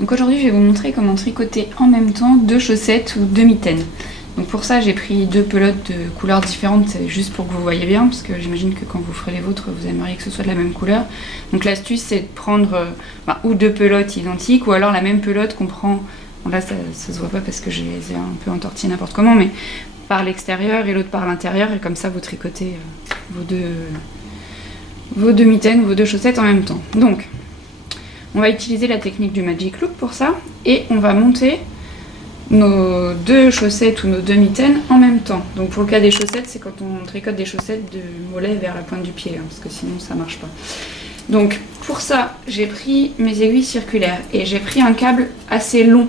Donc aujourd'hui je vais vous montrer comment tricoter en même temps 2 chaussettes ou 2 mitaines. Donc pour ça j'ai pris 2 pelotes de couleurs différentes, c'est juste pour que vous voyez bien, parce que j'imagine que quand vous ferez les vôtres, vous aimeriez que ce soit de la même couleur. Donc l'astuce c'est de prendre ou 2 pelotes identiques, ou alors la même pelote qu'on prend, bon, là ça se voit pas parce que je les ai un peu entortillées n'importe comment, mais par l'extérieur et l'autre par l'intérieur, et comme ça vous tricotez vos deux mitaines ou vos 2 chaussettes en même temps. Donc on va utiliser la technique du Magic Loop pour ça, et on va monter nos 2 chaussettes ou nos 2 mitaines en même temps. Donc pour le cas des chaussettes, c'est quand on tricote des chaussettes du mollet vers la pointe du pied, hein, parce que sinon ça marche pas. Donc pour ça, j'ai pris mes aiguilles circulaires et j'ai pris un câble assez long,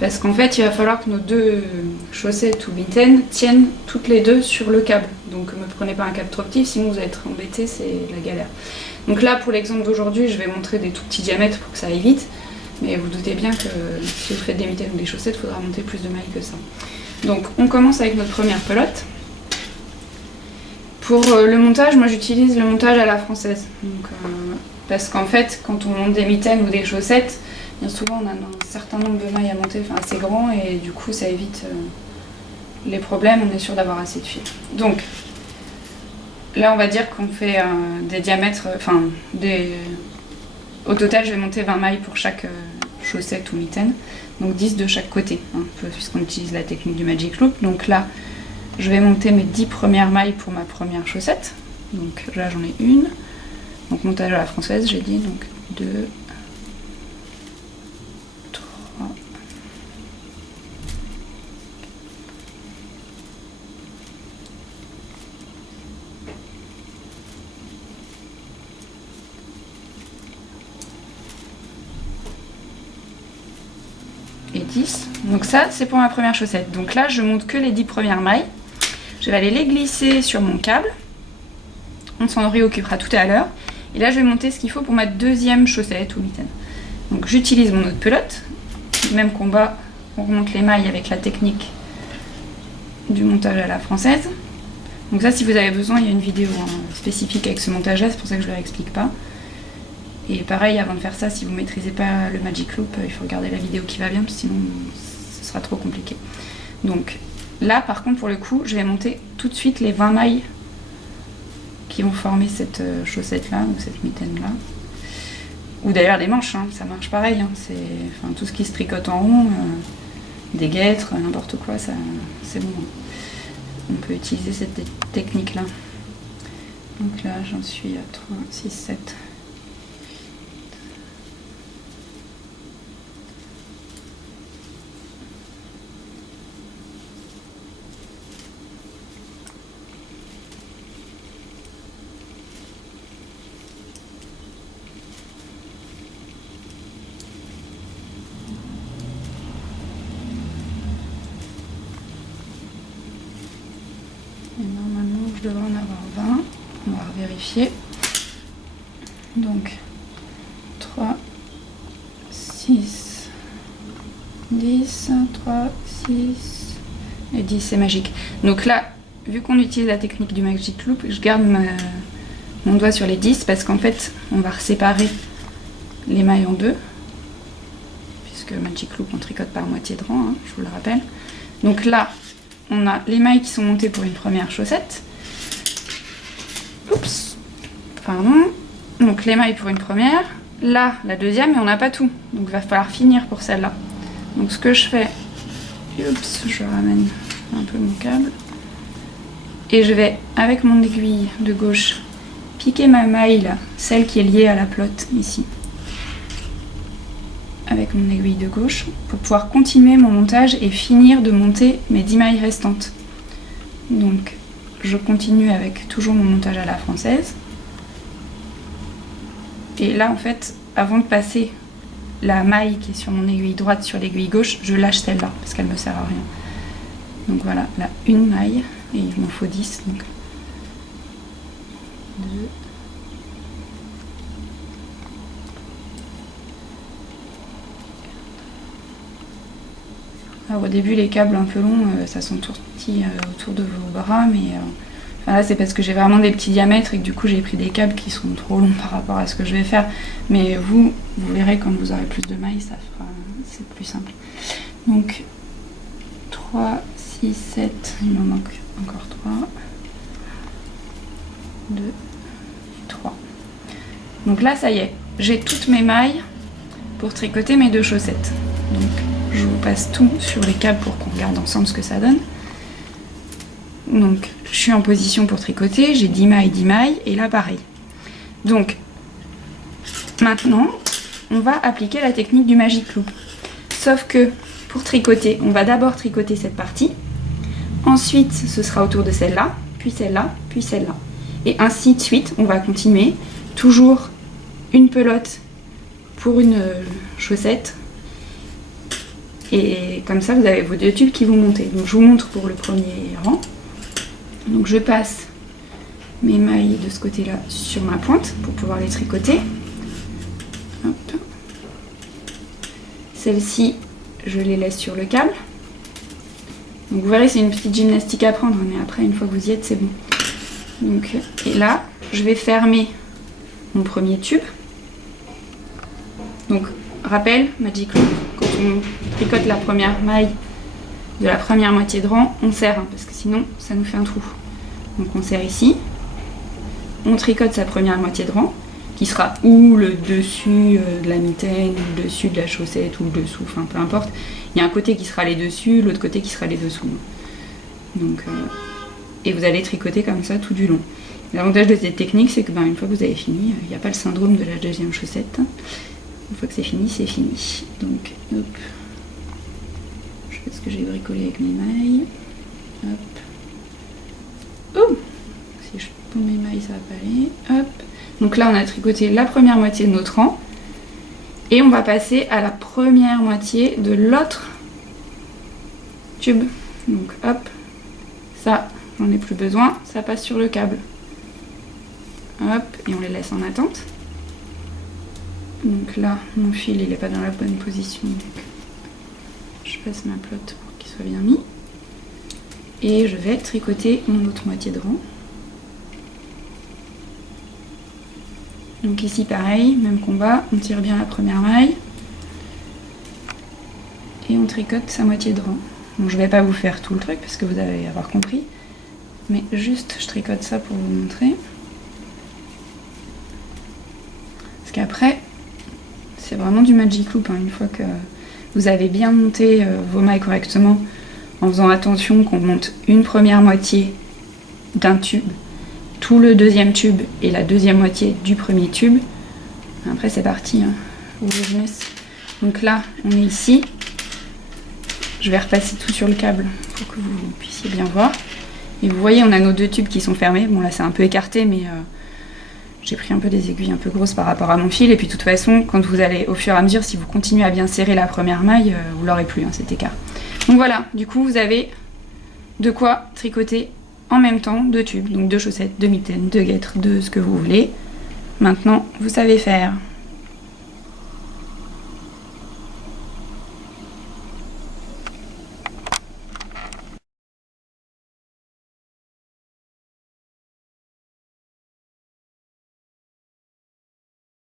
parce qu'en fait il va falloir que nos 2 chaussettes ou mitaines tiennent toutes les 2 sur le câble. Donc ne prenez pas un câble trop petit, sinon vous allez être embêté, c'est la galère. Donc là pour l'exemple d'aujourd'hui, je vais montrer des tout petits diamètres pour que ça aille vite. Mais vous doutez bien que si vous faites des mitaines ou des chaussettes, il faudra monter plus de mailles que ça. Donc on commence avec notre première pelote. Pour le montage, moi j'utilise le montage à la française. Donc, parce qu'en fait, quand on monte des mitaines ou des chaussettes, bien souvent on a un certain nombre de mailles à monter, enfin assez grand, et du coup ça évite les problèmes, on est sûr d'avoir assez de fil. Donc là on va dire qu'on fait des diamètres, au total je vais monter 20 mailles pour chaque chaussette ou mitaine, donc 10 de chaque côté, hein, puisqu'on utilise la technique du Magic Loop. Donc là je vais monter mes 10 premières mailles pour ma première chaussette, donc là j'en ai une, donc montage à la française j'ai dit, donc 2, 3, et 10. Donc ça c'est pour ma première chaussette. Donc là je monte que les 10 premières mailles. Je vais aller les glisser sur mon câble. On s'en réoccupera tout à l'heure. Et là je vais monter ce qu'il faut pour ma deuxième chaussette ou mitaine. Donc j'utilise mon autre pelote. Même combat, on remonte les mailles avec la technique du montage à la française. Donc ça si vous avez besoin, il y a une vidéo spécifique avec ce montage là, c'est pour ça que je ne le réexplique pas. Et pareil, avant de faire ça, si vous ne maîtrisez pas le Magic Loop, il faut regarder la vidéo qui va bien, sinon ce sera trop compliqué. Donc là, par contre, pour le coup, je vais monter tout de suite les 20 mailles qui vont former cette chaussette-là, ou cette mitaine-là. Ou d'ailleurs les manches, hein, ça marche pareil. Hein, tout ce qui se tricote en rond, des guêtres, n'importe quoi, c'est bon. On peut utiliser cette technique-là. Donc là, j'en suis à 3, 6, 7... Et normalement je devrais en avoir 20, on va vérifier. Donc 3, 6, 10, 3, 6 et 10, c'est magique. Donc là, vu qu'on utilise la technique du Magic Loop, je garde mon doigt sur les 10 parce qu'en fait on va séparer les mailles en 2. Puisque Magic Loop on tricote par moitié de rang, hein, je vous le rappelle. Donc là, on a les mailles qui sont montées pour une première chaussette. Oups, pardon. Donc les mailles pour une première. Là, la deuxième, et on n'a pas tout. Donc il va falloir finir pour celle-là. Donc ce que je fais, oups, je ramène un peu mon câble. Et je vais, avec mon aiguille de gauche, piquer ma maille, là, celle qui est liée à la pelote, ici. Avec mon aiguille de gauche pour pouvoir continuer mon montage et finir de monter mes 10 mailles restantes. Donc je continue avec toujours mon montage à la française. Et là en fait, avant de passer la maille qui est sur mon aiguille droite sur l'aiguille gauche, je lâche celle-là parce qu'elle me sert à rien. Donc voilà, là une maille et il m'en faut 10. Donc 2, alors, au début les câbles un peu longs, ça s'entortille autour de vos bras, mais Enfin là c'est parce que j'ai vraiment des petits diamètres et que du coup j'ai pris des câbles qui sont trop longs par rapport à ce que je vais faire. Mais vous verrez quand vous aurez plus de mailles, c'est plus simple. Donc 3, 6, 7, il m'en manque encore 3, 2, 3. Donc là ça y est, j'ai toutes mes mailles pour tricoter mes 2 chaussettes. Donc je vous passe tout sur les câbles pour qu'on regarde ensemble ce que ça donne. Donc je suis en position pour tricoter, j'ai 10 mailles, et là pareil. Donc maintenant, on va appliquer la technique du Magic Loop. Sauf que pour tricoter, on va d'abord tricoter cette partie, ensuite ce sera autour de celle-là, puis celle-là, puis celle-là. Et ainsi de suite, on va continuer, toujours une pelote pour une chaussette. Et comme ça, vous avez vos 2 tubes qui vont monter. Donc je vous montre pour le premier rang. Donc je passe mes mailles de ce côté-là sur ma pointe pour pouvoir les tricoter. Hop. Celles-ci, je les laisse sur le câble. Donc vous verrez, c'est une petite gymnastique à prendre, mais après, une fois que vous y êtes, c'est bon. Donc, et là, je vais fermer mon premier tube. Donc, rappel, Magic Loop, quand on tricote la première maille de la première moitié de rang, on serre, hein, parce que sinon ça nous fait un trou. Donc on serre ici, on tricote sa première moitié de rang, qui sera ou le dessus de la mitaine, ou le dessus de la chaussette, ou le dessous, enfin peu importe. Il y a un côté qui sera les dessus, l'autre côté qui sera les dessous. Donc, et vous allez tricoter comme ça tout du long. L'avantage de cette technique, c'est que une fois que vous avez fini, il n'y a pas le syndrome de la deuxième chaussette. Une fois que c'est fini, c'est fini. Donc, hop. Je fais ce que j'ai bricolé avec mes mailles. Hop. Oh, si je tombe mes mailles, ça va pas aller. Hop. Donc là, on a tricoté la première moitié de notre rang. Et on va passer à la première moitié de l'autre tube. Donc hop. Ça, j'en ai plus besoin. Ça passe sur le câble. Hop. Et on les laisse en attente. Donc là, mon fil, il n'est pas dans la bonne position. Donc je passe ma pelote pour qu'il soit bien mis. Et je vais tricoter mon autre moitié de rang. Donc ici pareil, même combat, on tire bien la première maille. Et on tricote sa moitié de rang. Bon, je ne vais pas vous faire tout le truc parce que vous allez avoir compris. Mais juste, je tricote ça pour vous montrer. Parce qu'après, c'est vraiment du Magic Loop, hein. Une fois que vous avez bien monté vos mailles correctement, en faisant attention qu'on monte une première moitié d'un tube, tout le deuxième tube et la deuxième moitié du premier tube. Après c'est parti, hein. Donc là on est ici. Je vais repasser tout sur le câble pour que vous puissiez bien voir. Et vous voyez, on a nos 2 tubes qui sont fermés. Bon là c'est un peu écarté, mais j'ai pris un peu des aiguilles un peu grosses par rapport à mon fil. Et puis de toute façon, quand vous allez au fur et à mesure, si vous continuez à bien serrer la première maille, vous l'aurez plus, hein, cet écart. Donc voilà, du coup vous avez de quoi tricoter en même temps 2 tubes, donc 2 chaussettes, 2 mitaines, 2 guêtres, 2 ce que vous voulez. Maintenant, vous savez faire.